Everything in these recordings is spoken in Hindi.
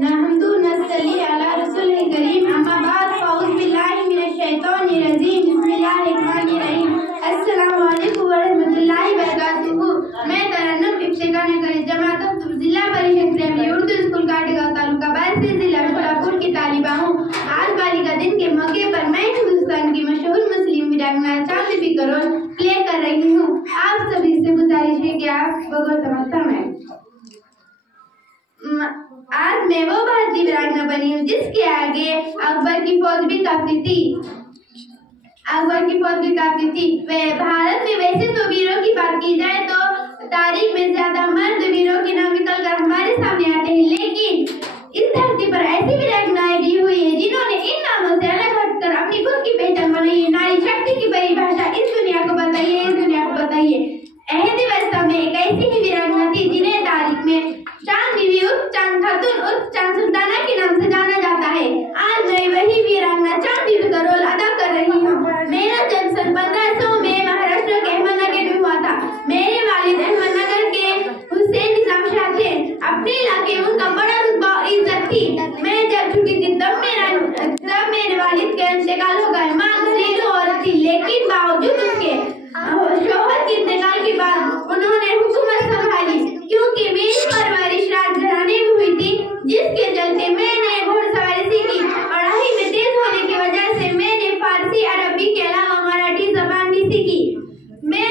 नहमदु नस्तली अला रसूलिल करीम अम्मा बाद फ़ाउज़ बिल्लाहि मिनश शैतानिर रजीम बिस्मिल्लाहिर रहमानिर रहीम अस्सलामु अलैकुम व रहमतुल्लाहि व बरकातुहू। मैं तरन्नुम इफ्तिकार नगर जमात जिला परिषद प्रेमी उर्दू स्कूल काटेगांव तालुका बायसी जिला कोल्हापुर की तालिबा हूँ। आज बालिका दिन के मौके पर मैं हिंदुस्तान की मशहूर मुस्लिम वीरांगना चांद बीबी करोल प्ले कर रही हूँ। आप सभी से गुजारिश है कि आप बगैर समझता मैं आज मैं वो भारतीय वीरांगना बनी हूँ जिसके आगे अकबर की फौज भी काफी थी। भारत में वैसे तो वीरों की बात की जाए तो तारीख में ज्यादा मर्द वीरों के नाम निकल कर हमारे सामने आते हैं, लेकिन इस धरती पर ऐसी वीरांगनाएं दी हुई है जिन्होंने इन नामों से अलग हटकर अपनी खुद की पहचान बनाई है। नारी शक्ति की परिभाषा इस दुनिया को बताइए। अहद अवस्था में एक ऐसी ही वीरांगना थी जिन्हें तारीख में चांद बीबी उर्फ चांद खातून उर्फ चांद सुल्ताना के नाम से जाना जाता है। आज मैं वही वीरांगना चांद बीबी का रोल अदा कर रही हूँ। मेरा जन्म सन 1500 में महाराष्ट्र के अहमदनगर में हुआ था। मेरे वालिद अहमदनगर के हुसैन निजाम शाह थे। अपने इलाके में उनका बड़ा रुतबा और इज्जत थी। मैं जब छोटी थी तब मेरे वालिद का इंतकाल हो गया। माँ घरेलू औरत थी, लेकिन बावजूद उसके शौहर के इंतकाल के बाद उन्होंने हुकूमत संभाली। क्योंकि मेरी परवरिश राजघराने में हुई थी, जिसके चलते मैंने घुड़सवारी सीखी। पढ़ाई में तेज होने की वजह से मैंने फारसी अरबी के अलावा मराठी जबान भी सीखी। मैं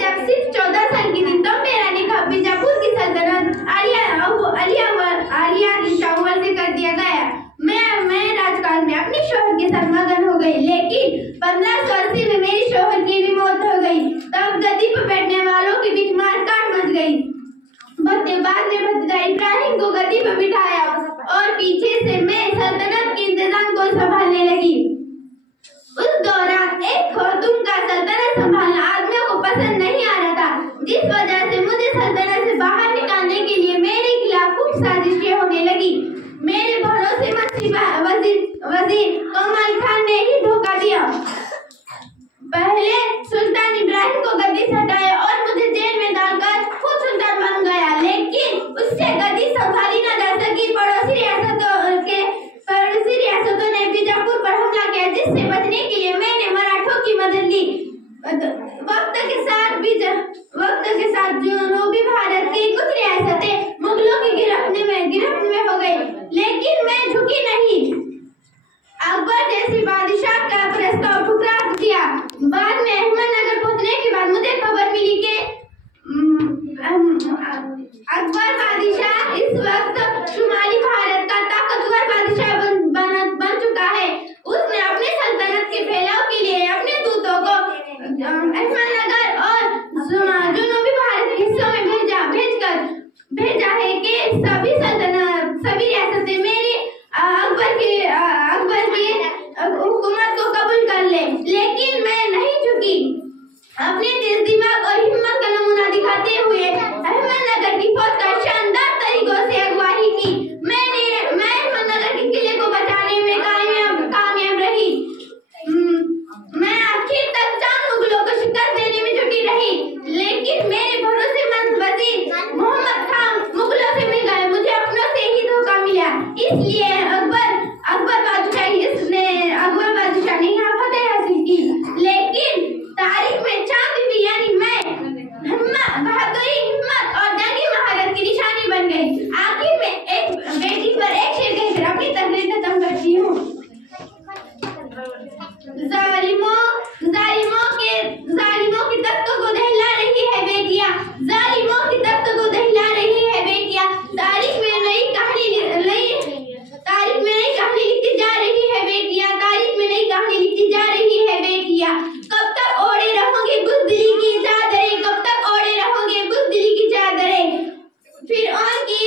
जब सिर्फ 14 साल की थी तब मेरा निकाह बीजापुर की सल्तनत आलिया निशावर से कर दिया गया। मैं राजकाज में अपने शौहर के साथ मगन हो गई, लेकिन 1580 में मेरी शौहर की भी मौत हो गई। तब गद्दी पर बैठने वालों के बीच मारकाट मच गई। बाद में भतीजा इब्राहिम को गद्दी पर बिठाया और पीछे से मैं सल्तनत के इंतजाम को संभालने लगी। उस दौरान एक खातून का सल्तनत संभालना आदमियों को पसंद नहीं आ रहा था, जिस वजह से मुझे सल्तनत से बाहर निकालने के लिए मेरे खिलाफ खूब साजिशें होने लगी। मेरे भरोसेमंद वजीर कमल खान ने ही धोखा दिया। पहले सुल्तान इब्राहिम को गद्दी से हटाया और मुझे जेल में डालकर खुद सुल्तान बन गया, लेकिन उससे गद्दी संभाली न जा सकी। पड़ोसी रियासतों ने बीजापुर पर हमला किया, जिससे बचने के लिए मैंने मराठों की मदद ली। वक्त के साथ जनूबी भारत की कुछ रियासतें मुगलों की गिरफ्त में हो गई, लेकिन मैं झुकी नहीं। अकबर जैसे बादशाह का प्रस्ताव ठुकरा दिया। बाद में अहमदनगर पहुंचने के बाद मुझे खबर मिली कि अकबर बादशाह इस वक्त शुमाली भारत का ताकतवर बादशाह बन चुका है। उसने अपने सल्तनत के फैलाव के लिए अपने दूतों को अहमदनगर और जनूबी भारत के हिस्सों में भेजा है कि सभी रियासतें मेरी अकबर की हुकूमत को कबूल कर ले, लेकिन मैं नहीं झुकी। अपने तेज दिमाग और हिम्मत का नमूना दिखाते हुए अहमदनगर की फौज का शानदार तरीकों से अगुवाई की। मैं अहमदनगर के किले को बचाने में कामयाब रही। मैं आखिर तक चांद मुगलों को शिकस्त देने में जुटी रही, लेकिन मेरे भरोसेमंद वजीर मोहम्मद खान मुगलों से मिल गए। मुझे अपनों से ही धोखा मिला, इसलिए अकबर बादशाह ने यहाँ फतेह हासिल की। लेकिन तारीख में चांद बीबी यानी मैं बहादुरी, हिम्मत और जंगी महारत की निशानी बन गई। आखिर में एक बेटी पर एक शेर कहकर अपनी तकरीर खत्म करती हूँ। जालिमों की तख्तों को दहला रही है बेटियां। जालिमों की तख्तों को दहला रही है बेटियां। तारीख में नई कहानी लिखी जा रही है बेटियां। तारीख में नई कहानी लिखी जा रही है बेटियां। कब तक ओढ़े रहोगे बुज़दिली की चादरें, कब तक ओढ़े रहोगे बुज़दिली की चादरें। फिरऔन की